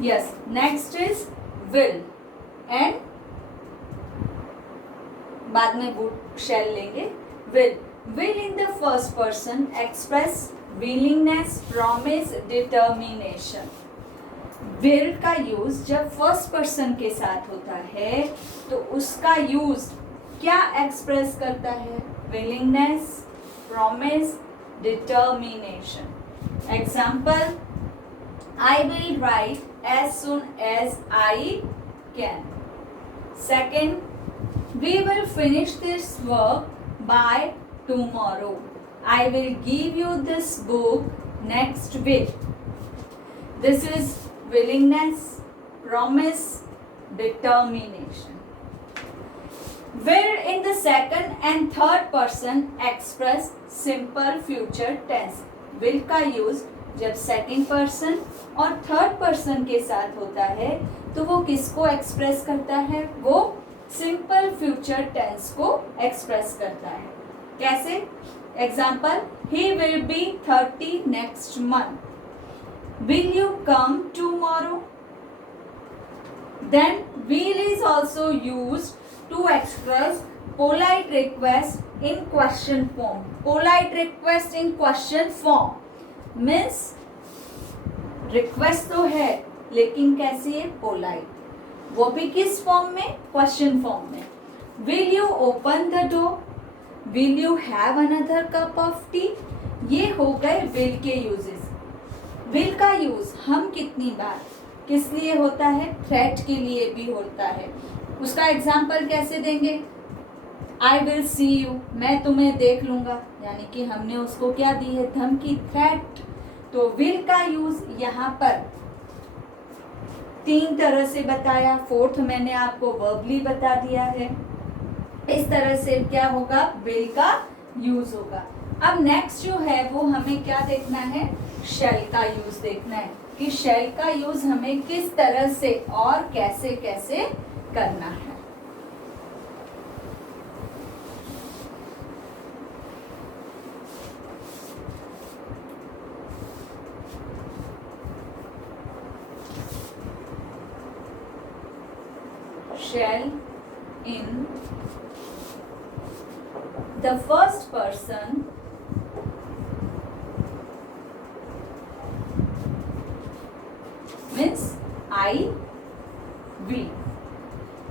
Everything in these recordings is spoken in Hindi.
Yes, next is will and बाद में would shall लेंगे. Will in the first person express willingness, promise, determination. will का यूज जब फर्स्ट पर्सन के साथ होता है तो उसका यूज क्या एक्सप्रेस करता है? willingness, promise, determination. Example, I will write as soon as I can. Second, we will finish this work by tomorrow. I will give you this book next week. This is willingness, promise, determination. Will in the second and third person express simple future tense. Will का यूज जब सेकंड पर्सन और थर्ड पर्सन के साथ होता है तो वो किसको एक्सप्रेस करता है? वो सिंपल फ्यूचर टेंस को एक्सप्रेस करता है. कैसे? Example, he will be 30 next month. Will you come tomorrow? Then will is also used to express polite request in question form. Polite request in question form means request तो है लेकिन कैसी है? पोलाइट. वो भी किस फॉर्म में? क्वेश्चन फॉर्म में. Will you open the door? Will you have another cup of T? ये हो गए विल के यूजेस. विल का यूज हम कितनी बार किस लिए होता है? थ्रेट के लिए भी होता है. उसका एग्जाम्पल कैसे देंगे? आई विल सी यू, मैं तुम्हें देख लूंगा, यानी कि हमने उसको क्या दी है? धमकी, थ्रेट. तो विल का यूज यहाँ पर 3 तरह से बताया. 4th मैंने आपको वर्बली बता दिया है. इस तरह से क्या होगा? विल का यूज होगा. अब नेक्स्ट जो है वो हमें क्या देखना है? शैल का यूज देखना है कि शैल का यूज हमें किस तरह से और कैसे कैसे करना है. Shall in the first person means I, we.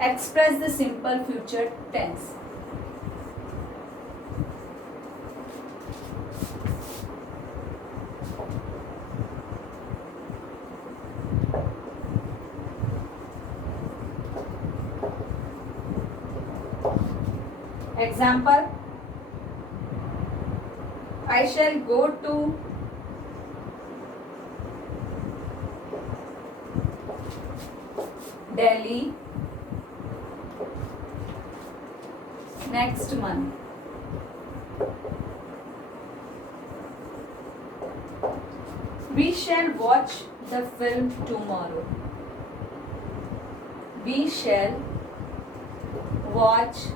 Express the simple future tense. Example, I shall go to Delhi next month. We shall watch the film tomorrow. We shall watch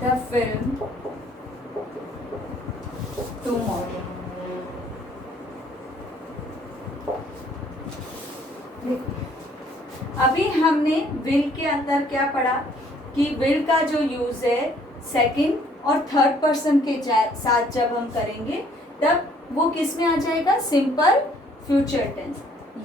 the film tomorrow. अभी हमने विल के अंदर क्या पढ़ा कि विल का जो यूज है सेकंड और थर्ड पर्सन के साथ जब हम करेंगे तब वो किस में आ जाएगा? Simple future tense.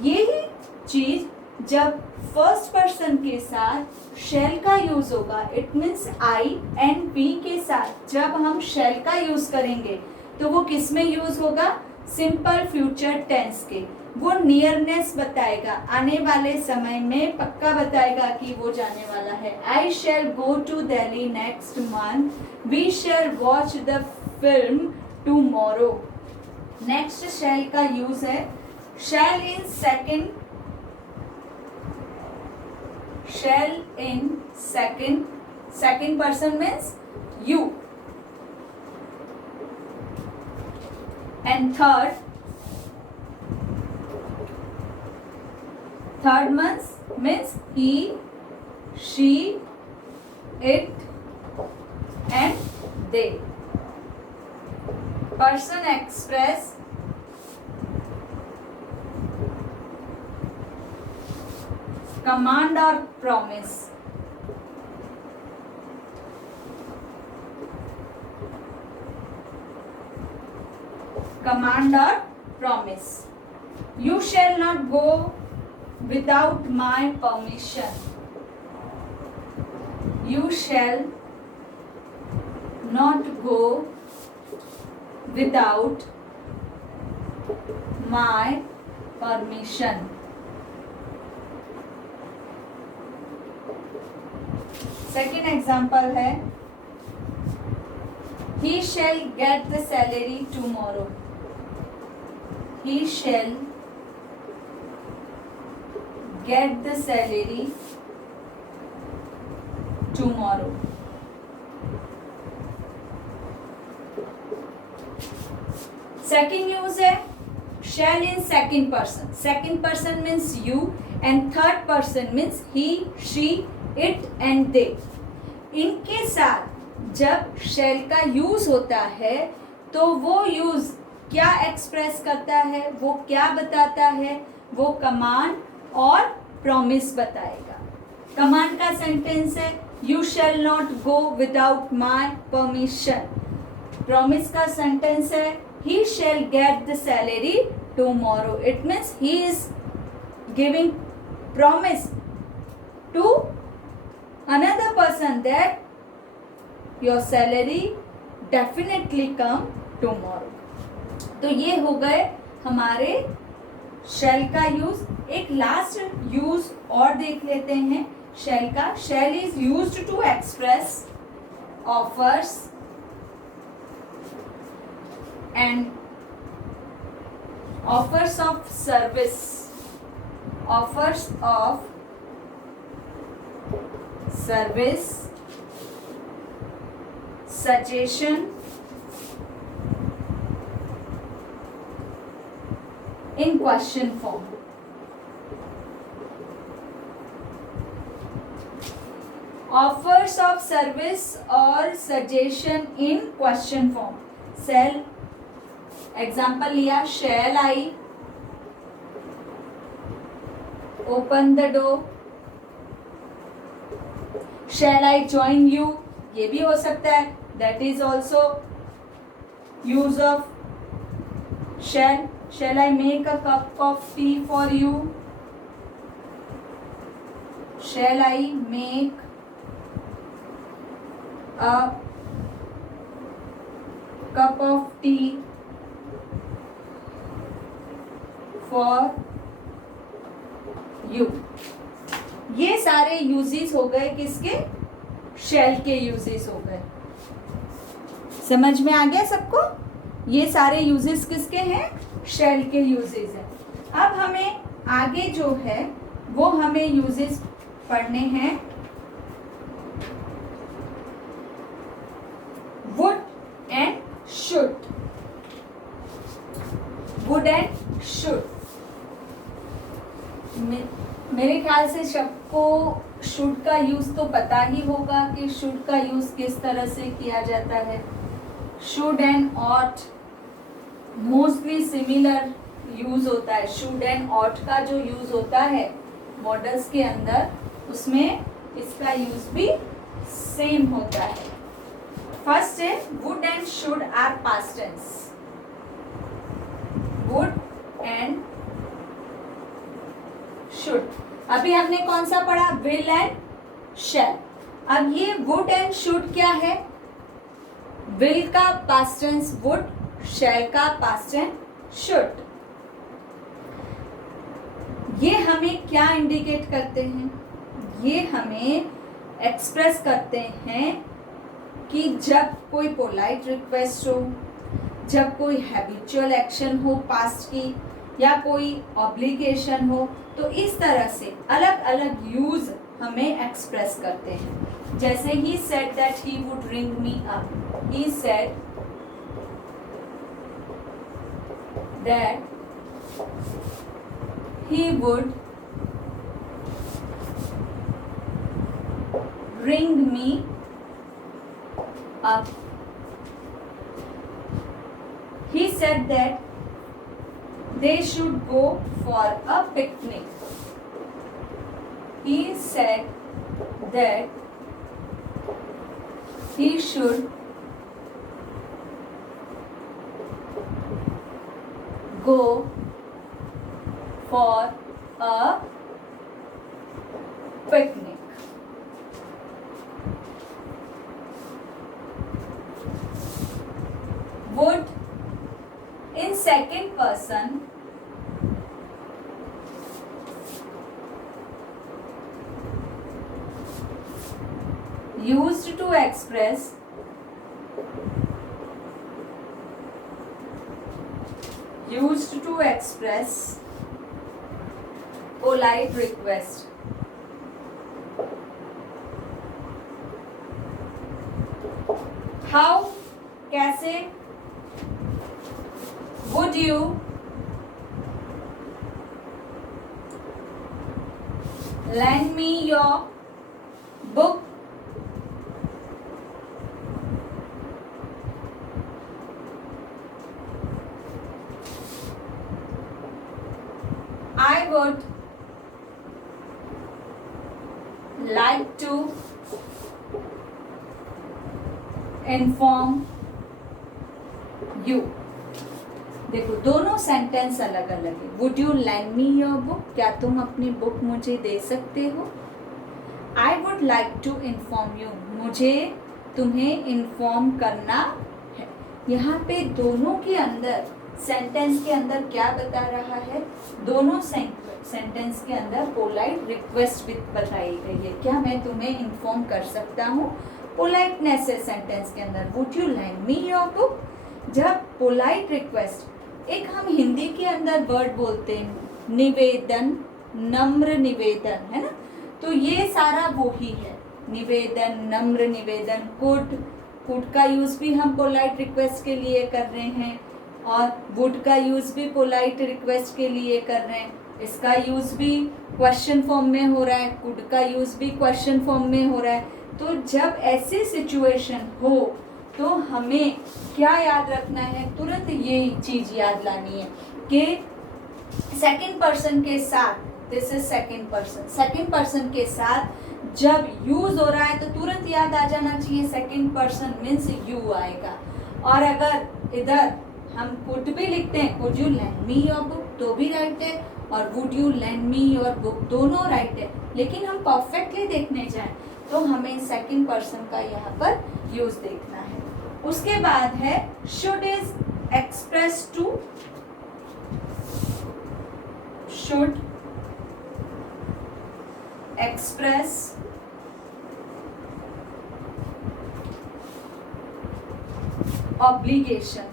यही चीज जब फर्स्ट पर्सन के साथ शैल का यूज होगा, it means I and we के साथ जब हम शैल का यूज करेंगे तो वो किस में यूज होगा? सिंपल फ्यूचर टेंस के. वो नियरनेस बताएगा, आने वाले समय में पक्का बताएगा कि वो जाने वाला है. I shall go to Delhi next month. We shall watch the film tomorrow. Next shall का यूज है shall in second. Shall in second person means you, and third means he, she, it, and they. Person express command और promise. Command or promise. You shall not go without my permission. You shall not go without my permission. Second example है He shall get the salary tomorrow. He shall get the salary tomorrow. Second use है shall in second person. Second person means you and third person means he, she, it and they. इनके साथ जब shall का यूज होता है तो वो यूज क्या एक्सप्रेस करता है, वो क्या बताता है, वो कमांड और प्रॉमिस बताएगा. कमांड का सेंटेंस है you shall not go without my permission. Promise का सेंटेंस है he shall get the salary tomorrow. It means he is giving promise to another person that your salary definitely come tomorrow. तो ये हो गए हमारे शैल का यूज. एक लास्ट यूज और देख लेते हैं शैल का. Shall is used to express offers and offers of service. Offers of service, suggestion in question form. Offers of service or suggestion in question form. Shall example लिया shall I open the door. Shall I join you? ये भी हो सकता है. That is also use of shall. Shall I make a cup of tea for you? Shall I make a cup of tea for you? ये सारे यूजेस हो गए किसके? shall के यूजेस हो गए. समझ में आ गया सबको? ये सारे यूजेस किसके हैं? शैल के यूजेस है. अब हमें आगे जो है वो हमें यूजेस पढ़ने हैं would and should. Would and should. मेरे ख्याल से सबको शुड का यूज तो पता ही होगा कि शुड का यूज किस तरह से किया जाता है. Should and ought mostly similar use होता है. शुड एंड ऑट का जो यूज होता है मॉडल्स के अंदर उसमें इसका यूज भी सेम होता है. फर्स्ट है would and should are past tense. Would and should. अभी हमने कौन सा पढ़ा? Will and shall. अब ये वुड एंड शुड क्या है? विल का पास्ट टेंस वुड, शैल का पास्ट टेंस शुड. ये हमें क्या इंडिकेट करते हैं? ये हमें एक्सप्रेस करते हैं कि जब कोई पोलाइट रिक्वेस्ट हो, जब कोई हैबिचुअल एक्शन हो पास्ट की, या कोई ऑब्लिगेशन हो, तो इस तरह से अलग अलग यूज हमें एक्सप्रेस करते हैं. जैसे he said that he would ring me up. He said that he would ring me up. He said that they should go for a picnic. he said that he should go for a picnic. Would in second person used to express polite request. How, कैसे, would you lend me your book? I would like to inform you. देखो दोनों सेंटेंस अलग अलग है. Would you lend me your book, क्या तुम अपनी बुक मुझे दे सकते हो. I would like to inform you, मुझे तुम्हें इन्फॉर्म करना है. यहाँ पे दोनों के अंदर सेंटेंस के अंदर क्या बता रहा है, दोनों सेंटेंस के अंदर पोलाइट रिक्वेस्ट भी बताई गई है. क्या मैं तुम्हें इन्फॉर्म कर सकता हूँ, पोलाइटनेस है सेंटेंस के अंदर. Would you lend me your book. जब पोलाइट रिक्वेस्ट, एक हम हिंदी के अंदर वर्ड बोलते हैं निवेदन, नम्र निवेदन, है ना. तो ये सारा वो ही है, निवेदन, नम्र निवेदन. कुड का यूज भी हम पोलाइट रिक्वेस्ट के लिए कर रहे हैं और वुड का यूज भी पोलाइट रिक्वेस्ट के लिए कर रहे हैं. इसका यूज भी क्वेश्चन फॉर्म में हो रहा है, कुड का यूज भी क्वेश्चन फॉर्म में हो रहा है. तो जब ऐसी सिचुएशन हो तो हमें क्या याद रखना है, तुरंत ये चीज याद लानी है कि सेकंड पर्सन के साथ, दिस इज सेकंड पर्सन के साथ जब यूज हो रहा है तो तुरंत याद आ जाना चाहिए सेकंड पर्सन मीन्स यू आएगा. और अगर इधर हम कुड भी लिखते हैं, could you lend me your book, तो भी राइट है, और would you lend me your book, दोनों राइट है. लेकिन हम परफेक्टली देखने जाएं तो हमें सेकंड पर्सन का यहाँ पर यूज देखना है. उसके बाद है should is express to, should express obligation.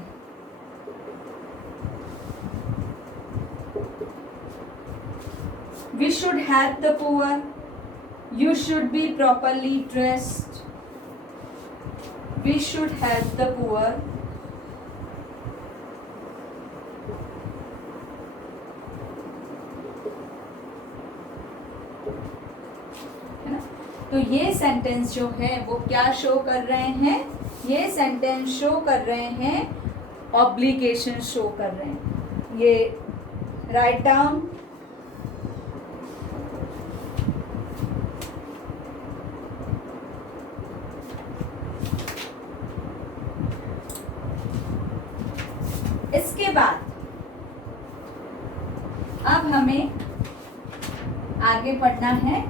We should help the poor. You should be properly dressed. We should help the poor. है ना. तो ये सेंटेंस जो है वो क्या शो कर रहे हैं, ये सेंटेंस शो कर रहे हैं, ऑब्लिगेशन शो कर रहे हैं. ये राइट डाउन, इसके बाद अब हमें आगे पढ़ना है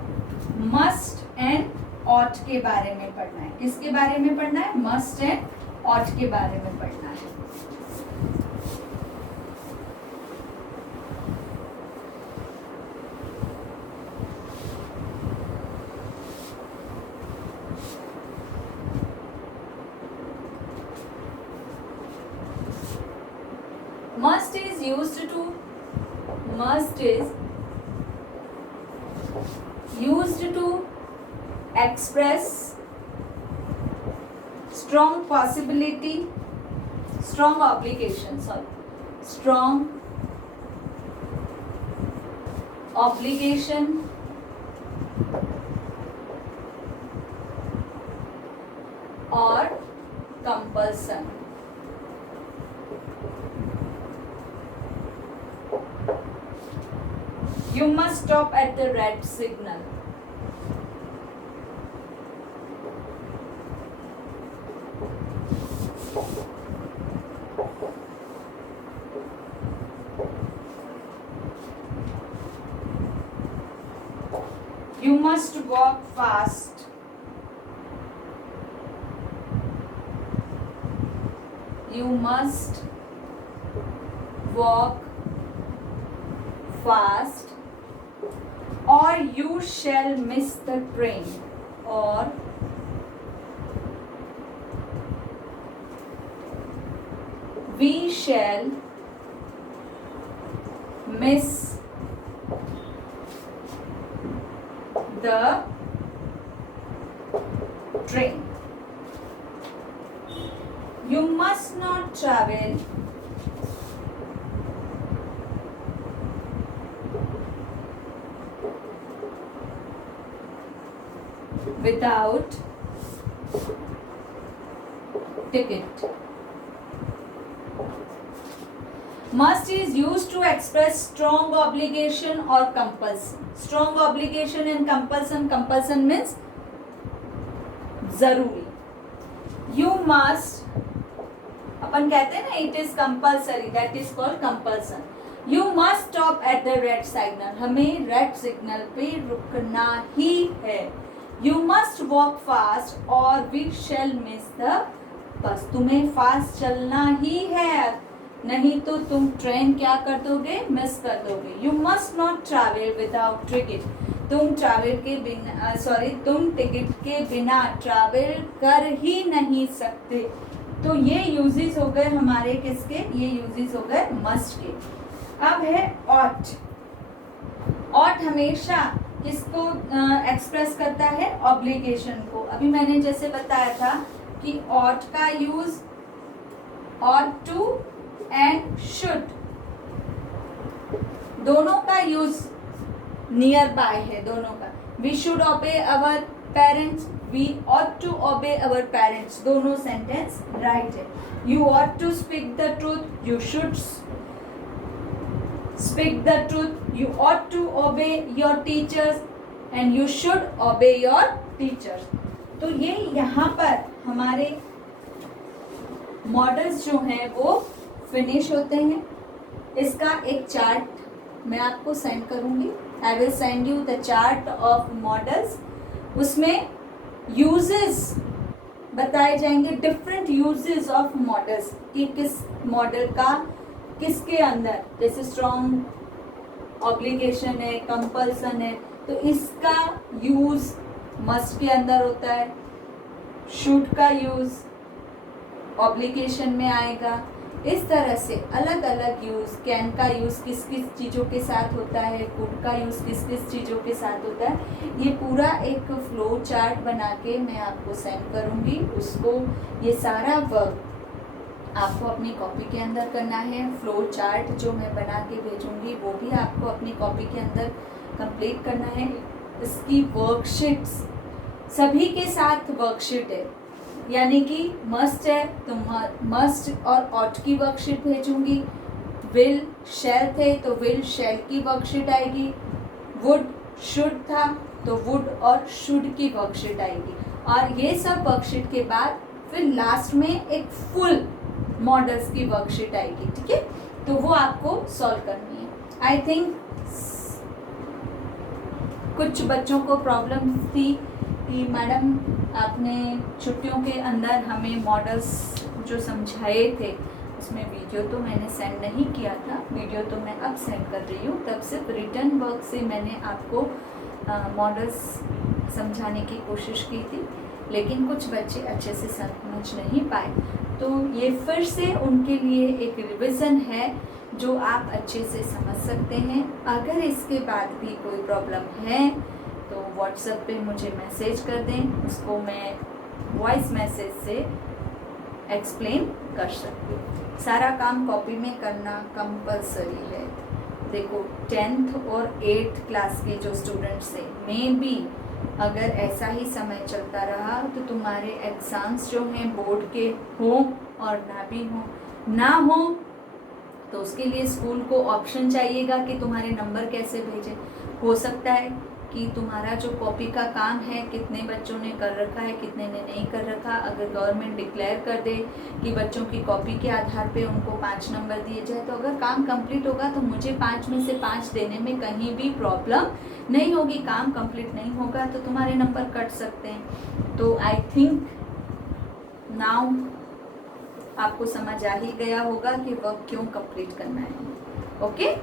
मस्ट एंड ऑट के बारे में पढ़ना है. किसके बारे में पढ़ना है, मस्ट एंड ऑट के बारे में पढ़ना है. Must is used to express strong possibility, strong obligation, strong obligation or compulsion. You must stop at the red signal. You must walk fast. You must walk fast or you shall miss the train. Or we shall miss the train. You must not travel without ticket. Must is used to express strong obligation or compulsion. Strong obligation and compulsion. Compulsion means जरूरी. You must, अपन कहते हैं ना, it is compulsory, that is called compulsion. You must stop at the red signal. हमें red signal पे रुकना ही है. You must walk fast or we shall miss the bus. तुम्हें फास्ट चलना ही है, नहीं तो तुम ट्रेन क्या कर दोगे, मिस कर दोगे. You must not travel without ticket. तुम ट्रैवल के बिना तुम टिकट के बिना ट्रैवल कर ही नहीं सकते. तो ये यूजेस हो गए हमारे किसके, ये यूजेस हो गए मस्ट के. अब है ऑट. ऑट हमेशा किसको एक्सप्रेस करता है, ऑब्लिगेशन को. अभी मैंने जैसे बताया था कि ऑट का use ought to and should दोनों का यूज नियर बाय है, दोनों का. We should obey our parents, we ought to obey our parents, दोनों सेंटेंस राइट है. You ought to speak the truth, you should speak the truth. You ought to obey your teachers and you should obey your teachers. तो ये यहाँ पर हमारे मॉडल्स जो हैं वो फिनिश होते हैं. इसका एक चार्ट मैं आपको सेंड करूंगी. I will send you the chart of models. उसमें यूजेस बताए जाएंगे, डिफरेंट यूजेस ऑफ मॉडल्स, कि किस मॉडल का किसके अंदर, जैसे स्ट्रॉन्ग ऑब्लिगेशन है, कंपल्सन है, तो इसका यूज मस्ट के अंदर होता है. शुड का यूज ऑब्लिगेशन में आएगा. इस तरह से अलग अलग यूज. कैन का यूज किस किस चीज़ों के साथ होता है, कुड का यूज किस किस चीज़ों के साथ होता है. ये पूरा एक फ्लो चार्ट बना के मैं आपको सेंड करूँगी. उसको ये सारा वर्क आपको अपनी कॉपी के अंदर करना है. फ्लो चार्ट जो मैं बना के भेजूँगी वो भी आपको अपनी कॉपी के अंदर कंप्लीट करना है. इसकी वर्कशीट्स सभी के साथ वर्कशीट है, यानी कि मस्ट है तो मस्ट और ऑट की वर्कशीट भेजूंगी. विल शैल थे तो विल शैल की वर्कशीट आएगी. वुड शुड था तो वुड और शुड की वर्कशीट आएगी. और ये सब वर्कशीट के बाद फिर लास्ट में एक फुल मॉडल्स की वर्कशीट आएगी. ठीक है, तो वो आपको सॉल्व करनी है. आई थिंक कुछ बच्चों को प्रॉब्लम थी कि मैडम आपने छुट्टियों के अंदर हमें मॉडल्स जो समझाए थे उसमें वीडियो तो मैंने सेंड नहीं किया था. वीडियो तो मैं अब सेंड कर रही हूँ. तब सिर्फ रिटर्न वर्क से मैंने आपको मॉडल्स समझाने की कोशिश की थी, लेकिन कुछ बच्चे अच्छे से समझ नहीं पाए. तो ये फिर से उनके लिए एक रिवीजन है जो आप अच्छे से समझ सकते हैं. अगर इसके बाद भी कोई प्रॉब्लम है तो व्हाट्सएप पे मुझे मैसेज कर दें, उसको मैं वॉइस मैसेज से एक्सप्लेन कर सकती हूँ. सारा काम कॉपी में करना कंपलसरी है. देखो 10th और 8th क्लास के जो स्टूडेंट्स हैं, मे बी अगर ऐसा ही समय चलता रहा तो तुम्हारे एग्ज़ाम्स जो हैं बोर्ड के हों और ना हो तो उसके लिए स्कूल को ऑप्शन चाहिएगा कि तुम्हारे नंबर कैसे भेजें. हो सकता है कि तुम्हारा जो कॉपी का काम है, कितने बच्चों ने कर रखा है, कितने ने नहीं कर रखा, अगर गवर्नमेंट डिक्लेयर कर दे कि बच्चों की कॉपी के आधार पे उनको 5 नंबर दिए जाए, तो अगर काम कंप्लीट होगा तो मुझे 5 में से 5 देने में कहीं भी प्रॉब्लम नहीं होगी, काम कंप्लीट नहीं होगा तो तुम्हारे नंबर कट सकते हैं। तो आई थिंक नाउ आपको समझ आ ही गया होगा कि वर्क क्यों कंप्लीट करना है। ओके।